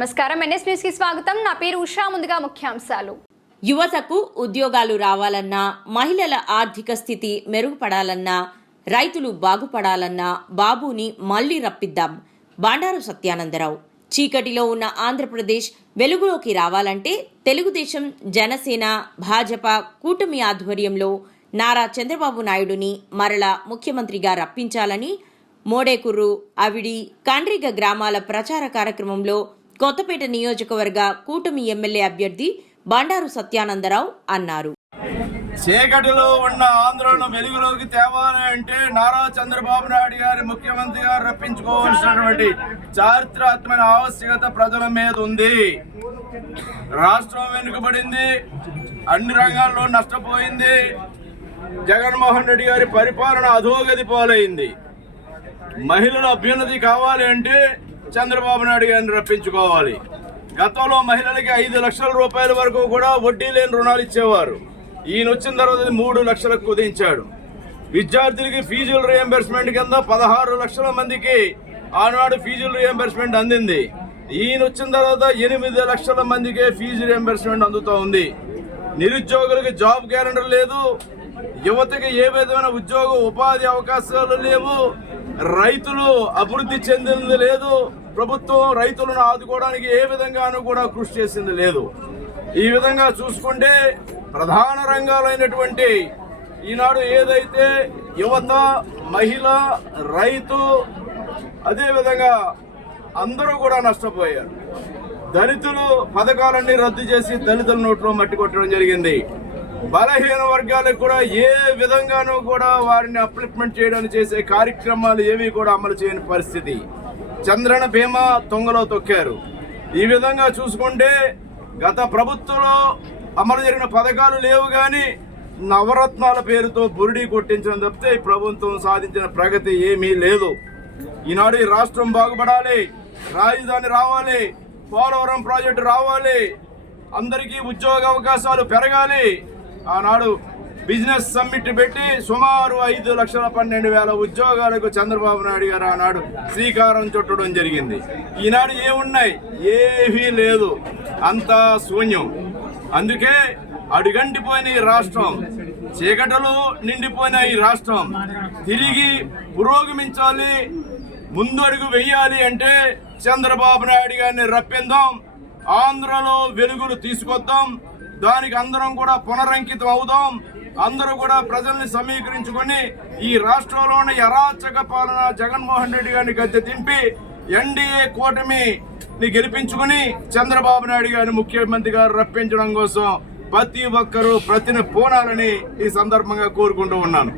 నమస్కారం. ఎన్ఎస్ న్యూస్కి స్వాగతం. నా పేరు ఉషా. ముందుగా ముఖ్యాంశాలు. యువతకు ఉద్యోగాలు రావాలన్నా మహిళల ఆర్థిక స్థితి మెరుగుపడాలన్నా రైతులు బాగుపడాలన్నా బాబుని మళ్ళీ రప్పిద్దాం. బండారు సత్యానందరావు. చీకటిలో ఉన్న ఆంధ్రప్రదేశ్ వెలుగులోకి రావాలంటే తెలుగుదేశం జనసేన భాజపా కూటమి ఆధ్వర్యంలో నారా చంద్రబాబు నాయుడుని మరలా ముఖ్యమంత్రిగా రప్పించాలని మోడేకుర్రు అవిడి కండ్రిగ గ్రామాల ప్రచార కార్యక్రమంలో కొత్తపేట నియోజకవర్గ కూటమి ఎమ్మెల్యే అభ్యర్థి బండారు సత్యానందరావు అన్నారు. చీకటిలో ఉన్న ఆంధ్రను వెలుగులోకి తేవాలి అంటే నారా చంద్రబాబు నాయుడు గారి ముఖ్యమంత్రి గారు రప్పించుకోవాల్సినటువంటి చారిత్రాత్మక ఆవశ్యకత ప్రజల మీద ఉంది. రాష్ట్రం వెనుకబడింది అన్ని రంగాల్లో నష్టపోయింది. జగన్మోహన్ రెడ్డి గారి పరిపాలన అధోగతి పాలైంది. మహిళల అభ్యున్నతి కావాలి అంటే చంద్రబాబు నాయుడు గారిని రప్పించుకోవాలి. గతంలో మహిళలకి ఐదు లక్షల రూపాయల వరకు కూడా వడ్డీ లేని రుణాలు ఇచ్చేవారు. ఈయన వచ్చిన తర్వాత మూడు లక్షలకు కుదించాడు. విద్యార్థులకి ఫీజుల రియంబర్స్మెంట్ కింద పదహారు లక్షల మందికి ఆనాడు ఫీజుల రియంబర్స్మెంట్ అందింది. ఈయన వచ్చిన తర్వాత ఎనిమిది లక్షల మందికే ఫీజు రియంబర్స్మెంట్ అందుతూ ఉంది. నిరుద్యోగులకు జాబ్ గ్యారంటీ లేదు. యువతకి ఏ విధమైన ఉద్యోగ ఉపాధి అవకాశాలు లేవు. రైతులు అభివృద్ధి చెందింది లేదు. ప్రభుత్వం రైతులను ఆదుకోవడానికి ఏ విధంగానూ కూడా కృషి చేసింది లేదు. ఈ విధంగా చూసుకుంటే ప్రధాన రంగాలైనటువంటి ఈనాడు ఏదైతే యువత మహిళ రైతు అదేవిధంగా అందరూ కూడా నష్టపోయారు. దళితులు పథకాలన్నీ రద్దు చేసి దళితుల నోట్లో మట్టి కొట్టడం జరిగింది. బలహీన వర్గాలకు కూడా ఏ విధంగానూ కూడా వారిని అప్లిప్మెంట్ చేయడానికి చేసే కార్యక్రమాలు ఏవి కూడా అమలు చేయని పరిస్థితి. చంద్రన బీమా తొంగలో తొక్కారు. ఈ విధంగా చూసుకుంటే గత ప్రభుత్వంలో అమలు జరిగిన పథకాలు లేవు కానీ నవరత్నాల పేరుతో బురిడి కొట్టించడం తప్పితే ఈ ప్రభుత్వం సాధించిన ప్రగతి ఏమీ లేదు. ఈనాడు ఈ రాష్ట్రం బాగుపడాలి రాజధాని రావాలి పోలవరం ప్రాజెక్టు రావాలి అందరికీ ఉద్యోగ అవకాశాలు పెరగాలి ఆనాడు బిజినెస్ సమ్మిట్ పెట్టి సుమారు ఐదు లక్షల పన్నెండు వేల ఉద్యోగాలకు చంద్రబాబు నాయుడు గారు ఆనాడు శ్రీకారం చుట్టడం జరిగింది. ఈనాడు ఏమున్నాయి? ఏమీ లేదు. అంతా శూన్యం. అందుకే అడుగంటిపోయిన ఈ రాష్ట్రం చీకటలు నిండిపోయిన ఈ రాష్ట్రం తిరిగి పురోగమించాలి ముందు అడుగు వెయ్యాలి అంటే చంద్రబాబు నాయుడు గారిని రప్పిందాం ఆంధ్రలో వెలుగులు తీసుకొద్దాం దానికి అందరం కూడా పునరంకితం అవుదాం. అందరూ కూడా ప్రజల్ని సమీకరించుకొని ఈ రాష్ట్రంలోని అరాచక పాలన జగన్మోహన్ రెడ్డి గారిని గద్దె దింపి ఎన్డీఏ కూటమిని గెలిపించుకుని చంద్రబాబు నాయుడు గారిని ముఖ్యమంత్రి గారు రప్పించడం కోసం ప్రతి ఒక్కరూ ప్రతిని పోనాలని ఈ సందర్భంగా కోరుకుంటూ ఉన్నాను.